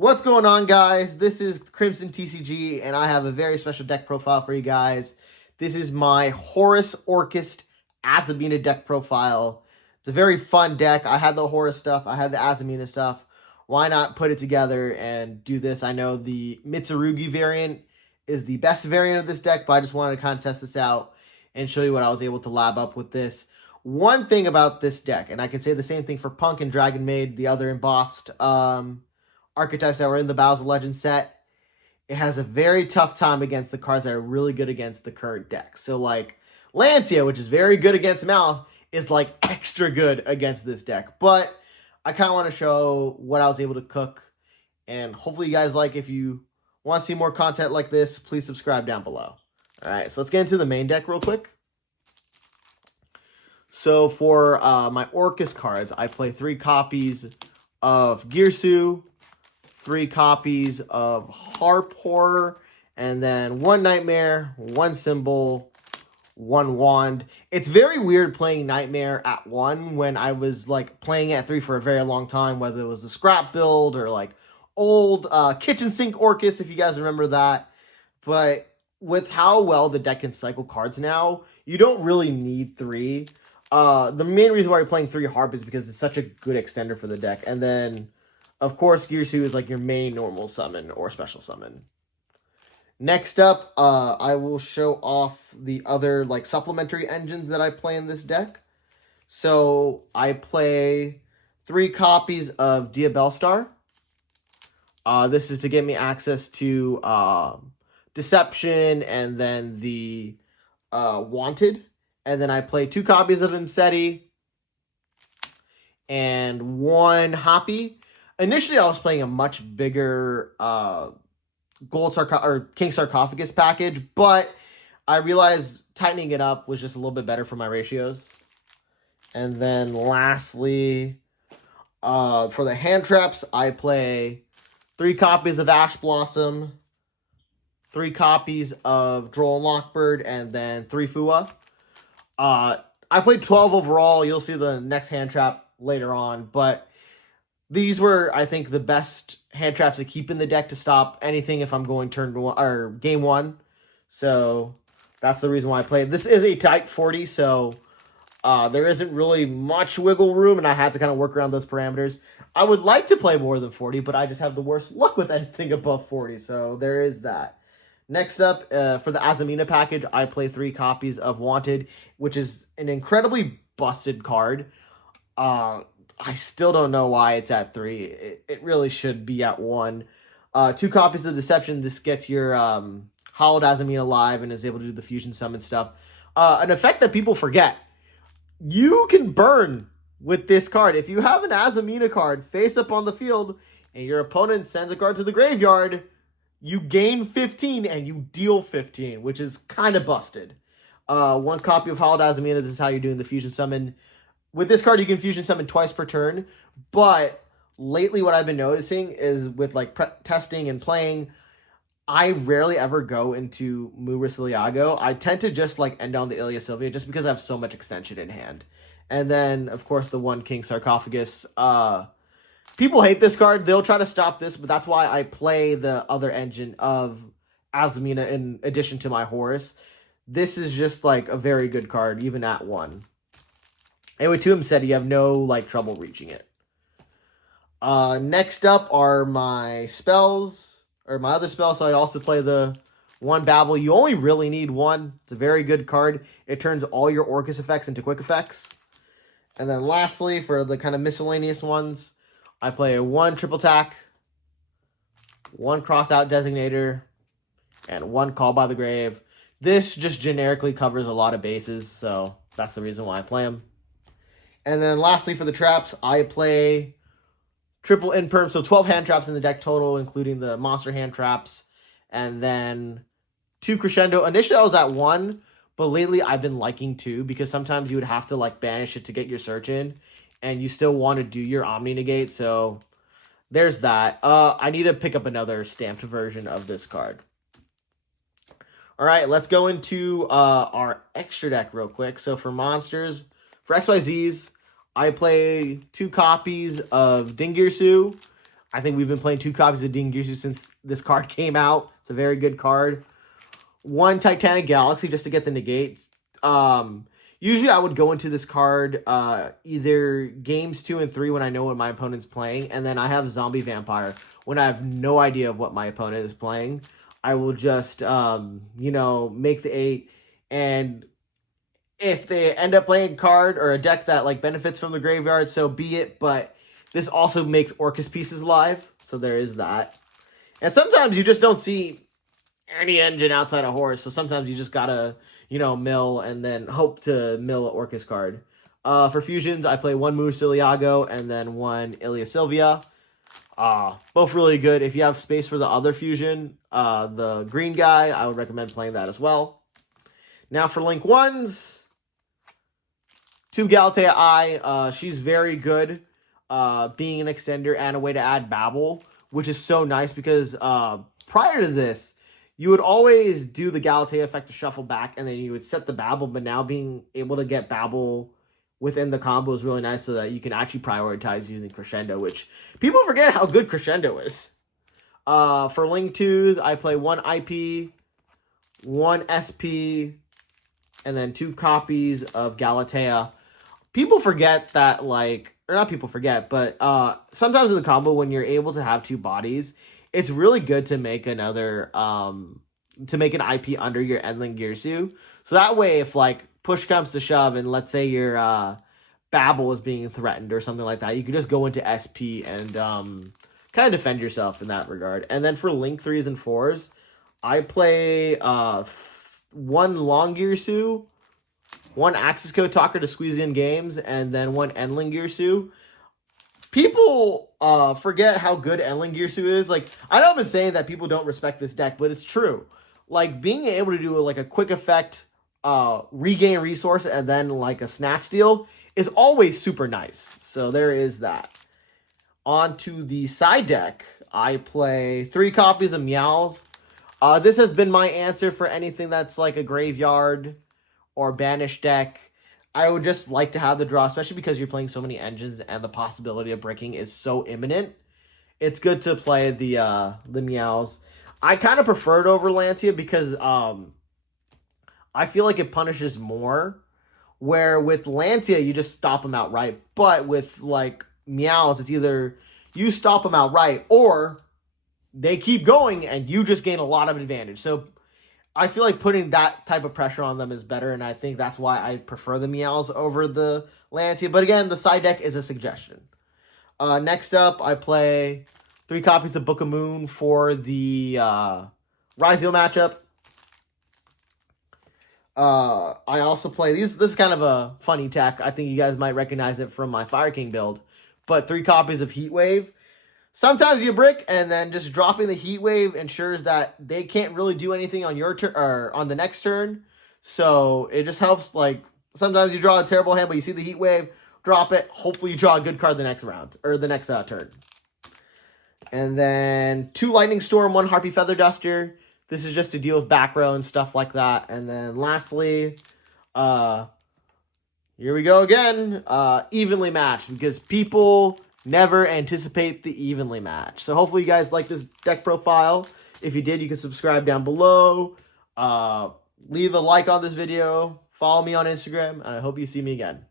What's going on, guys? This is Crimson TCG, and I have a very special deck profile for you guys. This is my Horus Orcust Azamina deck profile. It's a very fun deck. I had the Horus stuff. I had the Azamina stuff. Why not put it together and do this? I know the Mitsurugi variant is the best variant of this deck, but I just wanted to kind of test this out and show you what I was able to lab up with this. One thing about this deck, and I can say the same thing for Punk and Dragon Maid, the other embossed archetypes that were in the Battles of Legends set, it has a very tough time against the cards that are really good against the current deck. So, like, Lancia, which is very good against Mouth, is, like, extra good against this deck. But I kind of want to show what I was able to cook, and hopefully you guys like. If you want to see more content like this, please subscribe down below. Alright, so let's get into the main deck real quick. So, for my Orcust cards, I play 3 copies of Girsu, 3 copies of Harp Horror, and then 1 Nightmare, 1 Symbol, 1 Wand. It's very weird playing Nightmare at 1 when I was like playing at 3 for a very long time, whether it was the scrap build or like old kitchen sink Orcust, if you guys remember that. But with how well the deck can cycle cards now, you don't really need 3. The main reason why you're playing 3 Harp is because it's such a good extender for the deck. And then, of course, Girsu is like your main normal summon or special summon. Next up, I will show off the other like supplementary engines that I play in this deck. So I play 3 copies of Diabellstar. This is to get me access to Deception and then the Wanted. And then I play 2 copies of Imseti and 1 Hoppy. Initially, I was playing a much bigger King Sarcophagus package, but I realized tightening it up was just a little bit better for my ratios. And then lastly, for the hand traps, I play 3 copies of Ash Blossom, 3 copies of Droll and Lockbird, and then 3 Fua. I played 12 overall. You'll see the next hand trap later on, but these were, I think, the best hand traps to keep in the deck to stop anything if I'm going turn 1 or game 1. So that's the reason why I played. This is a tight 40, so there isn't really much wiggle room, and I had to kind of work around those parameters. I would like to play more than 40, but I just have the worst luck with anything above 40, so there is that. Next up, for the Azamina package, I play 3 copies of Wanted, which is an incredibly busted card. I still don't know why it's at 3. It really should be at 1. 2 copies of Deception. This gets your Hollowed Azamina live and is able to do the fusion summon stuff. An effect that people forget. You can burn with this card. If you have an Azamina card face up on the field and your opponent sends a card to the graveyard, you gain 15 and you deal 15, which is kind of busted. 1 copy of Hollowed Azamina. This is how you're doing the fusion summon. With this card, you can fusion summon twice per turn, but lately what I've been noticing is with like testing and playing, I rarely ever go into Muris Iliago. I tend to just like end on the Ilia Sylvia just because I have so much extension in hand. And then, of course, the 1 King Sarcophagus. People hate this card. They'll try to stop this, but that's why I play the other engine of Azamina in addition to my Horus. This is just like a very good card, even at 1. And with 2 Imseti, you have no like trouble reaching it. Next up are my spells, or my other spells. So I also play the 1 Babel. You only really need 1. It's a very good card. It turns all your Orcust effects into quick effects. And then lastly, for the kind of miscellaneous ones, I play a 1 Triple Tack, 1 Cross Out Designator, and 1 Call by the Grave. This just generically covers a lot of bases, so that's the reason why I play them. And then lastly, for the traps, I play triple Imperm, so 12 hand traps in the deck total, including the monster hand traps. And then 2 Crescendo. Initially, I was at 1, but lately I've been liking 2, because sometimes you would have to like banish it to get your search in, and you still want to do your Omni Negate, so there's that. I need to pick up another stamped version of this card. Alright, let's go into our extra deck real quick. So for monsters, for XYZs, I play 2 copies of Dingirsu, I think we've been playing 2 copies of Dingirsu since this card came out. It's a very good card. 1 Titanic Galaxy just to get the negates. Usually I would go into this card either games 2 and 3 when I know what my opponent's playing, and then I have Zombie Vampire when I have no idea of what my opponent is playing. I will just, you know, make the 8, and if they end up playing a card or a deck that like benefits from the graveyard, so be it, but this also makes Orcust pieces live, so there is that. And sometimes you just don't see any engine outside of Horus, so sometimes you just gotta, you know, mill and then hope to mill an Orcust card. For fusions, I play 1 Musiliago and then 1 Ilia Sylvia. Both really good. If you have space for the other fusion, the green guy, I would recommend playing that as well. Now for Link 1s, 2 Galatea I. She's very good, being an extender and a way to add Babel, which is so nice because prior to this, you would always do the Galatea effect to shuffle back, and then you would set the Babel, but now being able to get Babel within the combo is really nice so that you can actually prioritize using Crescendo, which people forget how good Crescendo is. For Link 2s, I play 1 IP, 1 SP, and then 2 copies of Galatea. People forget that, like, or not people forget, but sometimes in the combo when you're able to have 2 bodies, it's really good to make another, to make an IP under your Endling Girsu. So that way, if, like, push comes to shove and let's say your Babel is being threatened or something like that, you can just go into SP and kind of defend yourself in that regard. And then for Link 3s and 4s, I play 1 Long Girsu, 1 Axis Code Talker to squeeze in games, and then 1 Endling Girsu. People forget how good Endling Girsu is. Like, I know I've been saying that people don't respect this deck, but it's true. Like, being able to do like a quick effect, regain resource, and then like a snatch deal is always super nice. So there is that. On to the side deck, I play 3 copies of Meows. This has been my answer for anything that's like a graveyard or banished deck. I would just like to have the draw, especially because you're playing so many engines and the possibility of breaking is so imminent. It's good to play the Meows. I kind of prefer it over Lancia because I feel like it punishes more. Where with Lancia, you just stop them outright. But with like Meows, it's either you stop them outright or they keep going and you just gain a lot of advantage. So I feel like putting that type of pressure on them is better, and I think that's why I prefer the Meows over the Lancia. But again, the side deck is a suggestion. Next up, I play 3 copies of Book of Moon for the Ryzeal matchup. I also play these. This is kind of a funny tech. I think you guys might recognize it from my Fire King build. But 3 copies of Heatwave. Sometimes you brick, and then just dropping the Heatwave ensures that they can't really do anything on your turn or on the next turn. So it just helps. Like sometimes you draw a terrible hand, but you see the Heatwave, drop it. Hopefully you draw a good card the next round or the next turn. And then 2 Lightning Storm, 1 Harpy Feather Duster. This is just to deal with back row and stuff like that. And then lastly, here we go again. Evenly matched, because people never anticipate the evenly match. So hopefully you guys like this deck profile. If you did, you can subscribe down below. Leave a like on this video. Follow me on Instagram. And I hope you see me again.